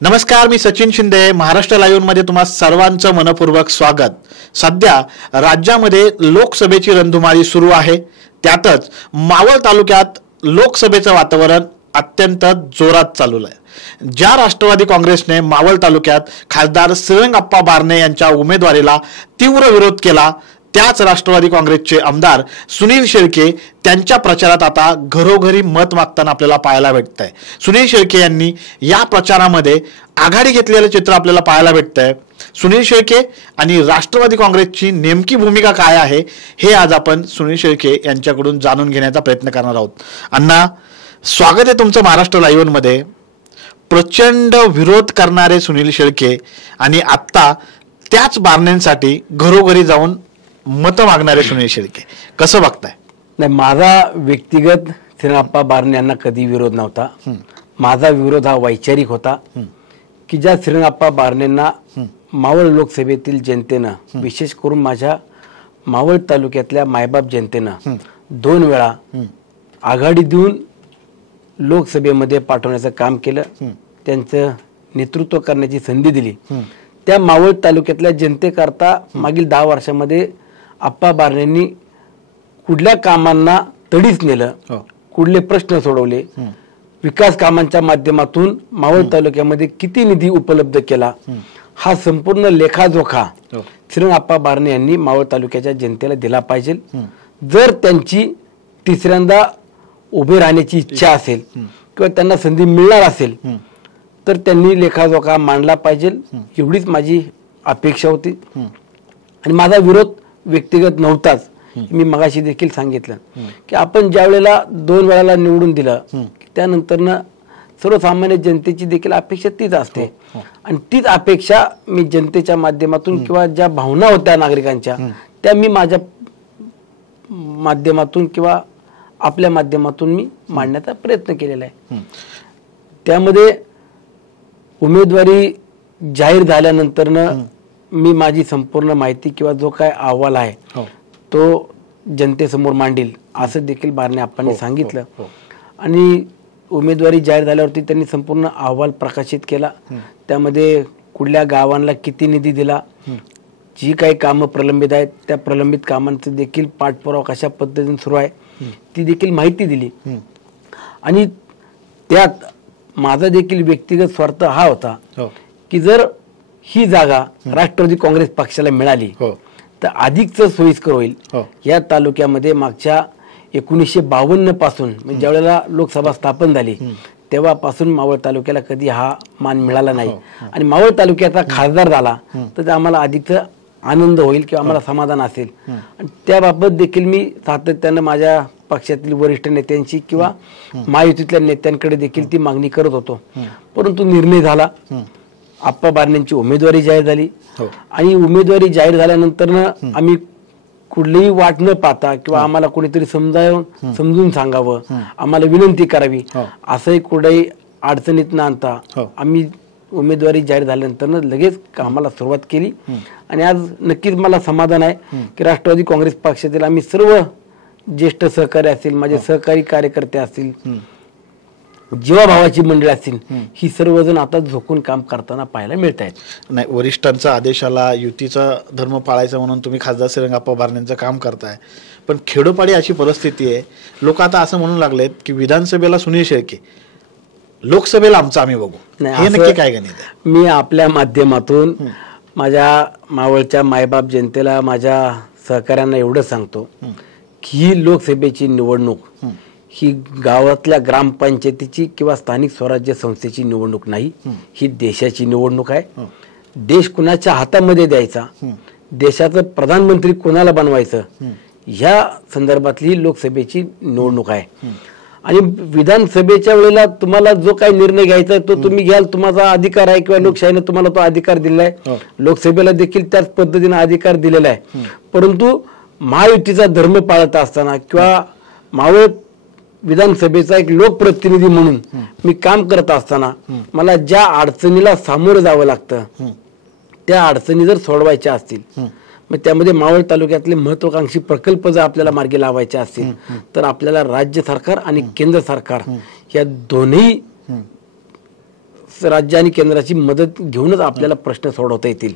नमस्कार, मी सचिन शिंदे. महाराष्ट्र लाईव्ह मध्ये तुम्हा सर्वांचं मनपूर्वक स्वागत. सध्या राज्यामध्ये लोकसभेची रणधुमाळी सुरू आहे. त्यातच मावळ तालुक्यात लोकसभेचं वातावरण अत्यंत जोरात चालू आहे. ज्या राष्ट्रवादी काँग्रेसने मावळ तालुक्यात खासदार श्रीरंगाप्पा बारणे यांच्या उमेदवारीला तीव्र विरोध केला, त्याच राष्ट्रवादी काँग्रेसचे आमदार सुनील शेळके त्यांच्या प्रचारात आता घरोघरी मत मागताना आपल्याला पाहायला भेटत आहे. सुनील शेळके यांनी या प्रचारामध्ये आघाडी घेतलेलं चित्र आपल्याला पाहायला भेटतंय. सुनील शेळके आणि राष्ट्रवादी काँग्रेसची नेमकी भूमिका काय आहे हे आज आपण सुनील शेळके यांच्याकडून जाणून घेण्याचा प्रयत्न करणार आहोत. अण्णा, स्वागत आहे तुमचं महाराष्ट्र लाईव्ह मध्ये. प्रचंड विरोध करणारे सुनील शेळके आणि आत्ता त्याच बारण्यांसाठी घरोघरी जाऊन मत मागणारे सुनील शेळके, कसं बघताय? नाही, माझा व्यक्तिगत श्रीरंगाप्पा बारणे यांना कधी विरोध नव्हता. माझा विरोध हा वैचारिक होता की ज्या श्रीरंगाप्पा बारणेंना मावळ लोकसभेतील जनतेनं, विशेष करून माझ्या मावळ तालुक्यातल्या मायबाप जनतेनं 2 वेळा आघाडी देऊन लोकसभेमध्ये पाठवण्याचं काम केलं, त्यांचं नेतृत्व करण्याची संधी दिली. त्या मावळ तालुक्यातल्या जनतेकरता मागील 10 वर्षामध्ये आप्पा बारणेंनी कुठल्या कामांना तडीच नेलं, कुठले प्रश्न सोडवले, विकास कामांच्या माध्यमातून मावळ तालुक्यामध्ये किती निधी उपलब्ध केला, हा संपूर्ण लेखाजोखा श्रीरंगाप्पा बारणे यांनी मावळ तालुक्याच्या जनतेला दिला पाहिजे. जर त्यांची तिसऱ्यांदा उभे राहण्याची इच्छा असेल किंवा त्यांना संधी मिळणार असेल तर त्यांनी लेखाजोखा मांडला पाहिजे, एवढीच माझी अपेक्षा होती. आणि माझा विरोध व्यक्तिगत नव्हताच. मी मगाशी देखील सांगितलं की आपण ज्या वेळेला 2 वेळाला निवडून दिलं त्यानंतर सर्वसामान्य जनतेची देखील अपेक्षा तीच असते. आणि तीच अपेक्षा मी जनतेच्या माध्यमातून किंवा ज्या भावना होत्या नागरिकांच्या त्या मी माझ्या माध्यमातून किंवा आपल्या माध्यमातून मी मांडण्याचा प्रयत्न केलेला आहे. त्यामध्ये उमेदवारी जाहीर झाल्यानंतर मी माझी संपूर्ण माहिती किंवा जो काय अहवाल आहे तो जनतेसमोर मांडील असं देखील बारणे आप्पांनी सांगितलं. आणि उमेदवारी जाहीर झाल्यावरती त्यांनी संपूर्ण अहवाल प्रकाशित केला. त्यामध्ये कुठल्या गावांना किती निधी दिला, जी काही कामं प्रलंबित आहेत त्या प्रलंबित कामांचं देखील पाठपुरावा कशा पद्धतीने सुरू आहे ती देखील माहिती दिली. आणि त्यात माझा देखील व्यक्तिगत स्वार्थ हा होता की जर ही जागा राष्ट्रवादी काँग्रेस पक्षाला मिळाली तर अधिकच सोयीस्कर होईल. या तालुक्यामध्ये मागच्या 1952 पासून म्हणजे ज्या वेळेला लोकसभा स्थापन झाली तेव्हापासून मावळ तालुक्याला कधी हा मान मिळाला नाही. आणि मावळ तालुक्याचा खासदार झाला तर आम्हाला अधिक आनंद होईल किंवा आम्हाला समाधान असेल. आणि त्याबाबत देखील मी सातत्यानं माझ्या पक्षातील वरिष्ठ नेत्यांशी किंवा महायुतीतल्या नेत्यांकडे देखील ती मागणी करत होतो. परंतु निर्णय झाला, आप्पा बारणेंची उमेदवारी जाहीर झाली. आणि उमेदवारी जाहीर झाल्यानंतर आम्ही कुठलीही वाट न पाहता किंवा आम्हाला कोणीतरी समजून सांगावं, आम्हाला विनंती करावी असंही कुठेही अडचणीत न आणता आम्ही उमेदवारी जाहीर झाल्यानंतर लगेच कामाला सुरुवात केली. आणि आज नक्कीच मला समाधान आहे की राष्ट्रवादी काँग्रेस पक्षातील आम्ही सर्व ज्येष्ठ सहकारी असतील, माझे सहकारी कार्यकर्ते असतील, जीवाभावाची मंडळी असतील, ही सर्वजण आता झोकून काम करताना पाहायला मिळत आहेत. नाही, वरिष्ठांचा आदेशाला युतीचा धर्म पाळायचा म्हणून तुम्ही खासदार श्रीरंगाप्पा बारणेंचं काम करताय. पण खेडोपाडी अशी परिस्थिती आहे, लोक आता असं म्हणू लागलेत की विधानसभेला सुनील शेळके, लोकसभेला आमचं आम्ही बघू. हे नक्की काय गणित आहे? मी आपल्या माध्यमातून माझ्या मावळच्या मायबाप जनतेला, माझ्या सहकाऱ्यांना एवढं सांगतो की ही लोकसभेची निवडणूक ही गावातल्या ग्रामपंचायतीची किंवा स्थानिक स्वराज्य संस्थेची निवडणूक नाही, ही देशाची निवडणूक आहे. देश कुणाच्या हातामध्ये द्यायचा, देशाचं प्रधानमंत्री कोणाला बनवायचं, ह्या संदर्भातली लोकसभेची निवडणूक आहे. आणि विधानसभेच्या वेळेला तुम्हाला जो काही निर्णय घ्यायचा तो तुम्ही घ्याल, तुमचा अधिकार आहे किंवा लोकशाहीने तुम्हाला तो अधिकार दिलेला आहे. लोकसभेला देखील त्याच पद्धतीने अधिकार दिलेला आहे. परंतु महायुतीचा धर्म पाळत असताना किंवा मावळ विधानसभेचा एक लोकप्रतिनिधी म्हणून मी काम करत असताना मला ज्या अडचणीला सामोरं जावं लागतं त्या अडचणी जर सोडवायच्या असतील, मग त्यामध्ये मावळ तालुक्यातले महत्वाकांक्षी प्रकल्प जर आपल्याला मार्गी लावायचे असतील तर आपल्याला राज्य सरकार आणि केंद्र सरकार या दोन्ही राज्य आणि केंद्राची मदत घेऊनच आपल्याला प्रश्न सोडवता येतील.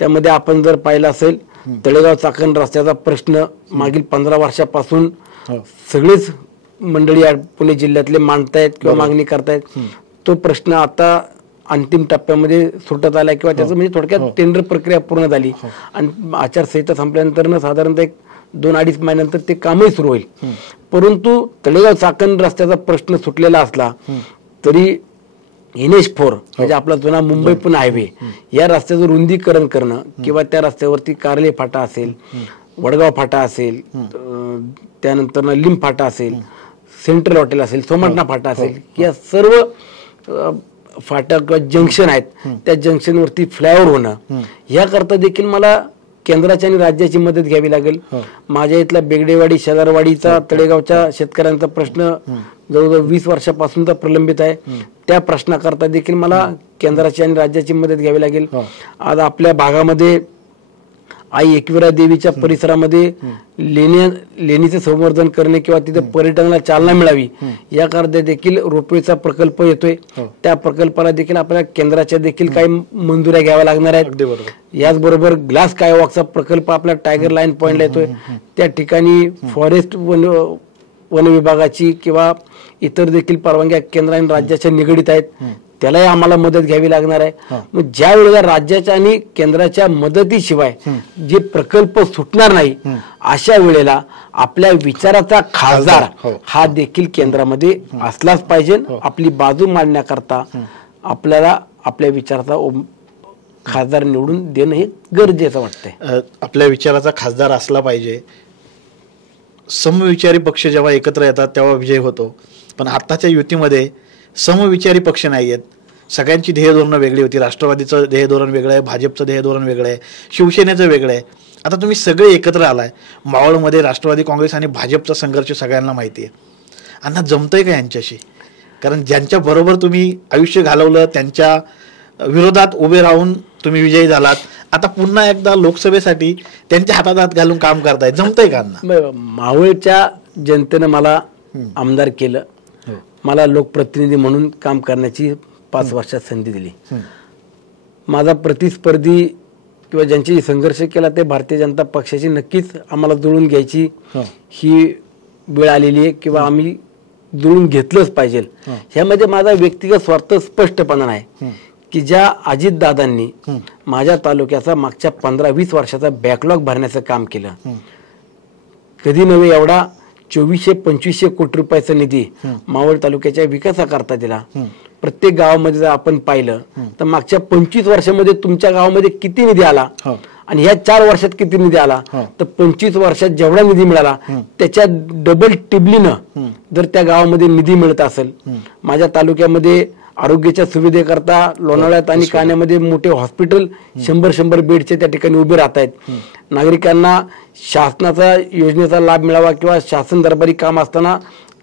त्यामध्ये आपण जर पाहिलं असेल तळेगाव चाकण रस्त्याचा प्रश्न मागील 15 वर्षापासून सगळेच मंडळी पुणे जिल्ह्यातले मांडतायत किंवा मागणी करतायत. तो प्रश्न आता अंतिम टप्प्यामध्ये सुटत आला किंवा त्याचं म्हणजे थोडक्यात टेंडर प्रक्रिया पूर्ण झाली आणि आचारसंहिता संपल्यानंतर साधारणतः 2-2.5 महिन्यानंतर ते कामही सुरू होईल. परंतु तळेगाव चाकण रस्त्याचा प्रश्न सुटलेला असला तरी NH4 म्हणजे आपला जुना मुंबई पुणे हायवे या रस्त्याचं रुंदीकरण करणं किंवा त्या रस्त्यावरती कार्ले फाटा असेल, वडगाव फाटा असेल, त्यानंतर लिंब फाटा असेल, सेंट्रल हॉटेल असेल, सोमाटणा फाटा असेल, या सर्व फाटा किंवा जंक्शन आहेत त्या जंक्शनवरती फ्लायओव्हर होणं याकरता देखील मला केंद्राची आणि राज्याची मदत घ्यावी लागेल. माझ्या इथला बेगडेवाडी शेजारवाडीचा तळेगावच्या शेतकऱ्यांचा प्रश्न जवळजवळ 20 वर्षापासूनचा प्रलंबित आहे. त्या प्रश्नाकरता देखील मला केंद्राची आणि राज्याची मदत घ्यावी लागेल. आज आपल्या भागामध्ये आई एकविरा देवीच्या परिसरामध्ये लेणीचे संवर्धन करणे किंवा तिथे पर्यटनाला चालना मिळावी याकरता देखील रोपवेचा प्रकल्प येतोय. त्या प्रकल्पाला देखील आपल्याला केंद्राच्या देखील काही मंजुऱ्या घ्याव्या लागणार आहेत. याचबरोबर ग्लास स्कायवॉकचा प्रकल्प आपला टायगर लाईन पॉइंटला येतोय. त्या ठिकाणी फॉरेस्ट वन विभागाची किंवा इतर देखील परवानग्या केंद्र आणि राज्याच्या निगडीत आहेत. त्यालाही आम्हाला मदत घ्यावी लागणार आहे. मग ज्या वेळेला राज्याच्या आणि केंद्राच्या मदतीशिवाय जे प्रकल्प सुटणार नाही अशा वेळेला आपल्या विचाराचा खासदार हा देखील केंद्रामध्ये असलाच पाहिजे. आपली बाजू मांडण्याकरता आपल्याला आपल्या विचाराचा खासदार निवडून देणं हे गरजेचं वाटतंय. आपल्या विचाराचा खासदार असला पाहिजे. समविचारी पक्ष जेव्हा एकत्र येतात तेव्हा विजय होतो. पण आताच्या युतीमध्ये समविचारी पक्ष नाही आहेत. सगळ्यांची ध्येय धोरणं वेगळी होती. राष्ट्रवादीचं ध्येय धोरण वेगळं आहे, भाजपचं ध्येय धोरण वेगळं आहे, शिवसेनेचं वेगळं आहे. आता तुम्ही सगळे एकत्र आलाय. मावळमध्ये राष्ट्रवादी काँग्रेस आणि भाजपचा संघर्ष सगळ्यांना माहिती आहे. अण्णा जमतंय का यांच्याशी? कारण ज्यांच्या बरोबर तुम्ही आयुष्य घालवलं त्यांच्या विरोधात उभे राहून तुम्ही विजयी झालात. आता पुन्हा एकदा लोकसभेसाठी त्यांच्या हातात हात घालून काम करताय. जमतंय का अण्णा? मावळच्या जनतेनं मला आमदार केलं, मला लोकप्रतिनिधी म्हणून काम करण्याची 5 वर्षात संधी दिली. माझा प्रतिस्पर्धी किंवा ज्यांची संघर्ष केला ते भारतीय जनता पक्षाची नक्कीच आम्हाला जुळून घ्यायची ही वेळ आलेली आहे किंवा आम्ही जुळून घेतलंच पाहिजे. ह्यामध्ये माझा व्यक्तिगत स्वार्थ स्पष्टपणा आहे की ज्या अजितदादांनी माझ्या तालुक्याचा मागच्या 15-20 वर्षाचा बॅकलॉग भरण्याचं काम केलं, कधी नव्हे एवढा 2400-2500 कोटी रुपयाचा निधी मावळ तालुक्याच्या विकासाकरता दिला. प्रत्येक गावामध्ये जर आपण पाहिलं तर मागच्या 25 वर्षामध्ये तुमच्या गावामध्ये किती निधी आला आणि ह्या 4 वर्षात किती निधी आला तर 25 वर्षात जेवढा निधी मिळाला त्याच्या डबल टिबलीनं जर त्या गावामध्ये निधी मिळत असेल. माझ्या तालुक्यामध्ये आरोग्याच्या सुविधेकरता लोणावळ्यात आणि कान्यामध्ये मोठे हॉस्पिटल 100 बेडचे त्या ठिकाणी उभे राहत आहेत. नागरिकांना शासनाचा योजनेचा लाभ मिळावा किंवा शासन दरबारी काम असताना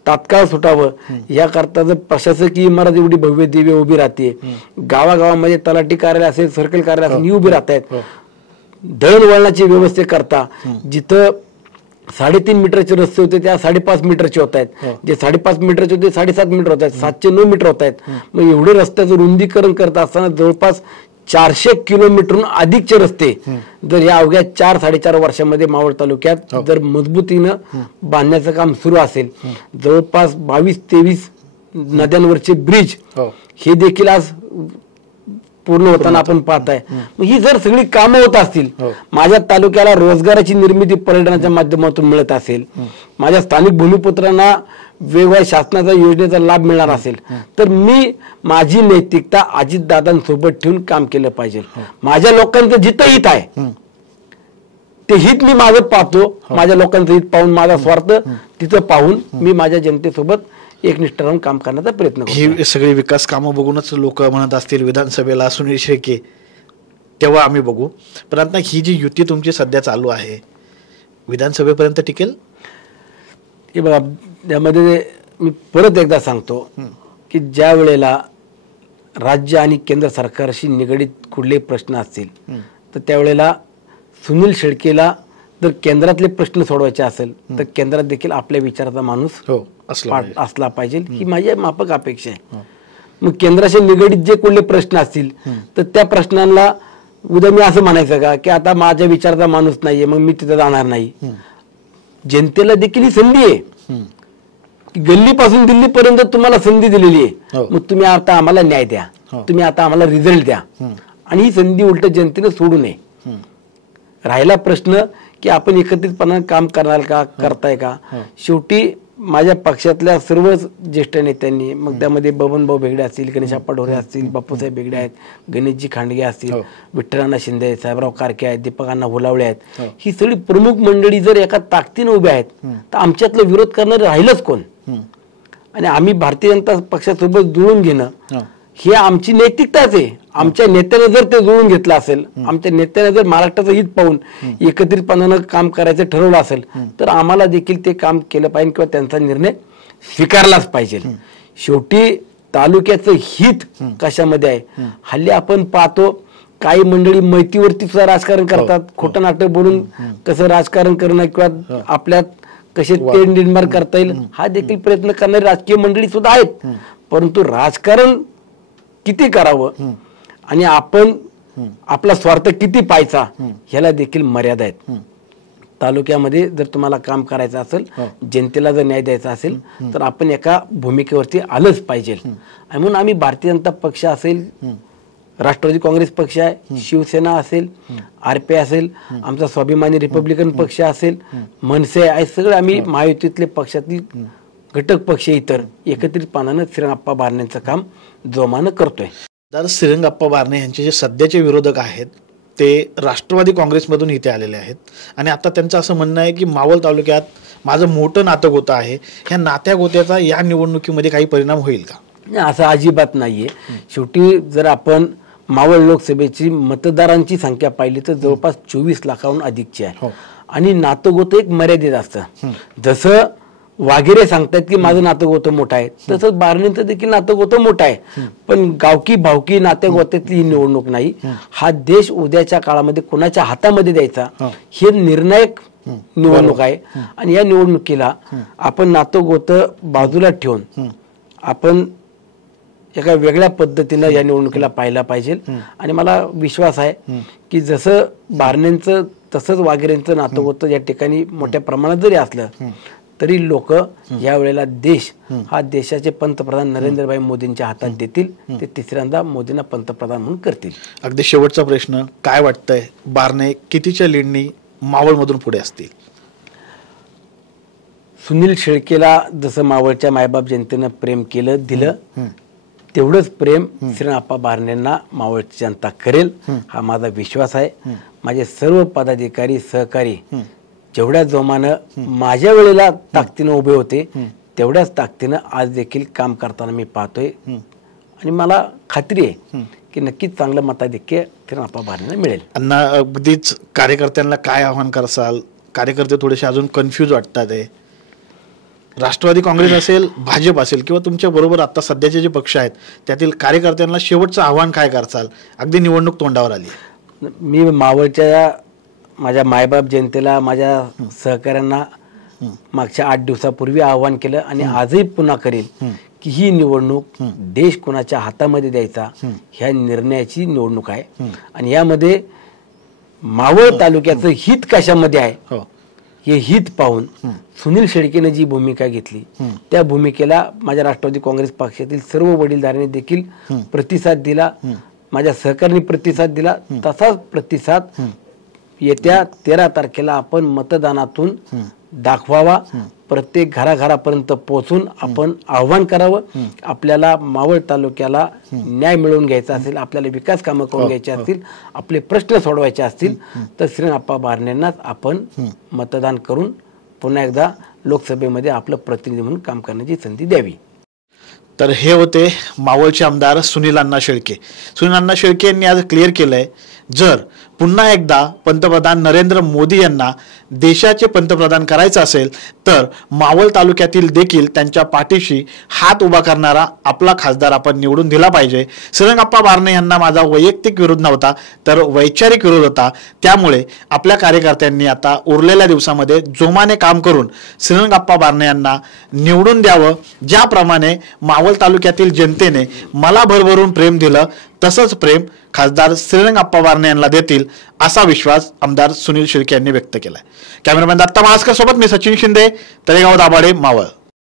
तात्काळ सुटावं याकरता जर प्रशासकीय इमारत एवढी भव्य दिव्य उभी राहते. गावागावामध्ये तलाठी कार्यालय असेल, सर्कल कार्यालय असेल, उभी राहत आहेत. दळणवळणाची व्यवस्थेकरता जिथं 3.5 मीटरचे रस्ते होते त्या 5.5 मीटरचे होत आहेत. जे 5.5 मीटरचे होते 7.5 मीटर होत आहेत, 709 मीटर होत आहेत. मग एवढे रस्त्याचं रुंदीकरण करत असताना जवळपास 400 किलोमीटरहून अधिकचे रस्ते जर या अवघ्या 4-4.5 वर्षामध्ये मावळ तालुक्यात जर मजबूतीनं बांधण्याचं काम सुरू असेल, जवळपास 22-23 नद्यांवरचे ब्रिज हे देखील आज पूर्ण होताना आपण पाहताय. मग ही जर सगळी कामं होत असतील, माझ्या तालुक्याला रोजगाराची निर्मिती पर्यटनाच्या माध्यमातून मिळत असेल, माझ्या स्थानिक भूमिपुत्रांना वेगवेगळ्या शासनाच्या योजनेचा लाभ मिळणार असेल, तर मी माझी नैतिकता अजितदादांसोबत ठेवून काम केलं पाहिजे. माझ्या लोकांचं जिथं हित आहे ते हित मी माझं पाहतो. माझ्या लोकांचं हित पाहून माझा स्वार्थ तिथं पाहून मी माझ्या जनतेसोबत एकनिष्ठ राहून काम करण्याचा प्रयत्न करतो. ही सगळी विकास कामं बघूनच लोक म्हणत असतील विधानसभेला सुनील शेळके तेव्हा आम्ही बघू. पण आता ही जी युती तुमची सध्या चालू आहे विधानसभेपर्यंत टिकेल? हे बघा, त्यामध्ये मी परत एकदा सांगतो की ज्या वेळेला राज्य आणि केंद्र सरकारशी निगडीत कुठलेही प्रश्न असतील तर त्यावेळेला सुनील शेळकेला जर केंद्रातले प्रश्न सोडवायचे असेल तर केंद्रात देखील आपल्या विचाराचा माणूस असला पाहिजे ही माझी माफक अपेक्षा आहे. मग केंद्राशी निगडीत जे कुठले प्रश्न असतील तर त्या प्रश्नांना उद्या मी असं म्हणायचं का की आता माझ्या विचाराचा माणूस नाहीये मग मी तिथं जाणार नाही. जनतेला देखील ही संधी आहे, गल्लीपासून दिल्लीपर्यंत तुम्हाला संधी दिलेली आहे. मग तुम्ही आता आम्हाला न्याय द्या, तुम्ही आता आम्हाला रिझल्ट द्या, आणि ही संधी उलट जनतेने सोडू नये. राहिला प्रश्न की आपण एकत्रितपणाने काम करणार का, करताय का, शेवटी माझ्या पक्षातल्या सर्वच ज्येष्ठ नेत्यांनी, मग त्यामध्ये बबनभाऊ भेगडे असतील, गणेशप्पा ढोरे असतील, बापूसाहेब भेगडे आहेत, गणेशजी खांडगे असतील, विठ्ठलांना शिंदे आहेत, साहेबराव कारके आहेत, दीपकांना हुलावळे आहेत, ही सगळी प्रमुख मंडळी जर एका ताकदीने उभ्या आहेत तर आमच्यातलं विरोध करणारे राहिलंच कोण. आणि आम्ही भारतीय जनता पक्षासोबत जुळून घेणं ही आमची नैतिकताच आहे. आमच्या नेत्याने जर ते जुळून घेतलं असेल, आमच्या नेत्याने जर महाराष्ट्राचं हित पाहून एकत्रितपणानं काम करायचं ठरवलं असेल तर आम्हाला देखील ते काम केलं पाहिजे किंवा त्यांचा निर्णय स्वीकारलाच पाहिजे. शेवटी तालुक्याचं हित कशामध्ये आहे, हल्ली आपण पाहतो काही मंडळी मैतीवरती सुद्धा राजकारण करतात, खोटं नाटक बोलून कसं राजकारण करणं किंवा आपल्यात कसे तेढ निर्माण करता येईल हा देखील प्रयत्न करणारी राजकीय मंडळी सुद्धा आहेत. परंतु राजकारण किती करावं आणि आपण आपला स्वार्थ किती पाहायचा ह्याला देखील मर्यादा आहेत. तालुक्यामध्ये जर तुम्हाला काम करायचं असेल, जनतेला जर न्याय द्यायचा असेल तर आपण एका भूमिकेवरती आलंच पाहिजे. आणि म्हणून आम्ही भारतीय जनता पक्ष असेल, राष्ट्रवादी काँग्रेस पक्ष आहे, शिवसेना असेल, RP असेल, आमचा स्वाभिमानी रिपब्लिकन पक्ष असेल, मनसे आहे, सगळे आम्ही महायुतीतले पक्षातील घटक पक्ष इतर एकत्रितपणानं श्रीरंगाप्पा बारण्यांचं काम जोमानं करतोय. तर श्रीरंगाप्पा बारणे यांचे जे सध्याचे विरोधक आहेत ते राष्ट्रवादी काँग्रेसमधून इथे आलेले आहेत आणि आता त्यांचं असं म्हणणं आहे की मावळ तालुक्यात माझं मोठं नातं गोतं आहे, ह्या नात्या गोत्याचा या निवडणुकीमध्ये काही परिणाम होईल का? असं अजिबात नाहीये. शेवटी जर आपण मावळ लोकसभेची मतदारांची संख्या पाहिली तर जवळपास 24 लाखाहून अधिकची आहे. आणि नातं गोतं एक मर्यादित असतं. जसं वाघेरे सांगतात की माझं नातं गोतं मोठं आहे, तसंच बारणेंचं देखील नातं गोतं मोठं आहे. पण गावकी भावकी नात्या गोत्यातली ही निवडणूक नाही. हा देश उद्याच्या काळामध्ये कोणाच्या हातामध्ये द्यायचा हे निर्णायक निवडणूक आहे. आणि या निवडणुकीला आपण नातं गोतं बाजूला ठेवून आपण एका वेगळ्या पद्धतीनं या निवडणुकीला पाहायला पाहिजे. आणि मला विश्वास आहे की जसं बारणेंचं तसंच वाघेरेंचं नातं होतं या ठिकाणी मोठ्या प्रमाणात जरी असलं तरी लोक या वेळेला देश हा देशाचे पंतप्रधान नरेंद्रभाई मोदींच्या हातात देतील. ते तिसऱ्यांदा मोदींना पंतप्रधान म्हणून करतील. अगदी शेवटचा प्रश्न, काय वाटतंय बारणे कितीच्या लीडनी मावळमधून पुढे असतील? सुनील शेळकेला जसं मावळच्या मायबाप जनतेनं प्रेम केलं दिलं तेवढंच प्रेम श्रीरंगाप्पा बारण्यांना मावळची जनता करेल हा माझा विश्वास आहे. माझे सर्व पदाधिकारी सहकारी जेवढ्या जोमानं माझ्या वेळेला ताकदीनं उभे होते तेवढ्याच ताकदीनं आज देखील काम करताना मी पाहतोय. आणि मला खात्री आहे की नक्कीच चांगलं मताधिक्य श्रीरंगाप्पा बारण्यांना मिळेल. अण्णा, अगदीच कार्यकर्त्यांना काय आव्हान करसाल? कार्यकर्ते थोडेसे अजून कन्फ्यूज वाटतात आहे. राष्ट्रवादी काँग्रेस असेल, भाजप असेल किंवा तुमच्या बरोबर आता सध्याचे जे पक्ष आहेत त्यातील कार्यकर्त्यांना शेवटचं आव्हान काय करसाल? अगदी निवडणूक तोंडावर आली. मी मावळच्या माझ्या मायबाप जनतेला, माझ्या सहकाऱ्यांना मागच्या 8 दिवसापूर्वी आवाहन केलं आणि आजही पुन्हा करेल की ही निवडणूक देश कोणाच्या हातामध्ये द्यायचा ह्या निर्णयाची निवडणूक आहे. आणि यामध्ये मावळ तालुक्याचं हित कशामध्ये आहे हे हित पाहून सुनील शेळकेने जी भूमिका घेतली त्या भूमिकेला माझ्या राष्ट्रवादी काँग्रेस पक्षातील सर्व वडीलधाऱ्यांनी देखील प्रतिसाद दिला, माझ्या सहकाऱ्यांनी प्रतिसाद दिला. तसाच प्रतिसाद येत्या 13 तारखेला आपण मतदानातून दाखवावा. प्रत्येक घराघरापर्यंत पोहोचून आपण आव्हान करावं. आपल्याला मावळ तालुक्याला न्याय मिळवून घ्यायचा असेल, आपल्याला विकास कामं करून घ्यायचे असतील, आपले प्रश्न सोडवायचे असतील तर श्रीरंगाप्पा बारण्यांनाच आपण मतदान करून पुन्हा एकदा लोकसभेमध्ये आपलं प्रतिनिधी म्हणून काम करण्याची संधी द्यावी. तर हे होते मावळचे आमदार सुनील अण्णा शेळके. सुनील अण्णा शेळके यांनी आज क्लिअर केलंय जर पुन्हा एकदा पंतप्रधान नरेंद्र मोदी यांना देशाचे पंतप्रधान करायचं असेल तर मावळ तालुक्यातील देखील त्यांच्या पाठीशी हात उभा करणारा आपला खासदार आपण निवडून दिला पाहिजे. श्रीरंगाप्पा बारणे यांना माझा वैयक्तिक विरोध नव्हता तर वैचारिक विरोध होता. त्यामुळे आपल्या कार्यकर्त्यांनी आता उरलेल्या दिवसामध्ये जोमाने काम करून श्रीरंगाप्पा बारणे यांना निवडून द्यावं. ज्याप्रमाणे मावळ तालुक्यातील जनतेने मला भरभरून प्रेम दिलं तसंच प्रेम खासदार श्रीरंगाप्पा बारणे यांना देतील असा विश्वास आमदार सुनील शिर्के यांनी व्यक्त केलाय. कॅमेरामॅन दत्ता महास्कर सोबत मी सचिन शिंदे, तळेगाव दाभाडे, मावळ.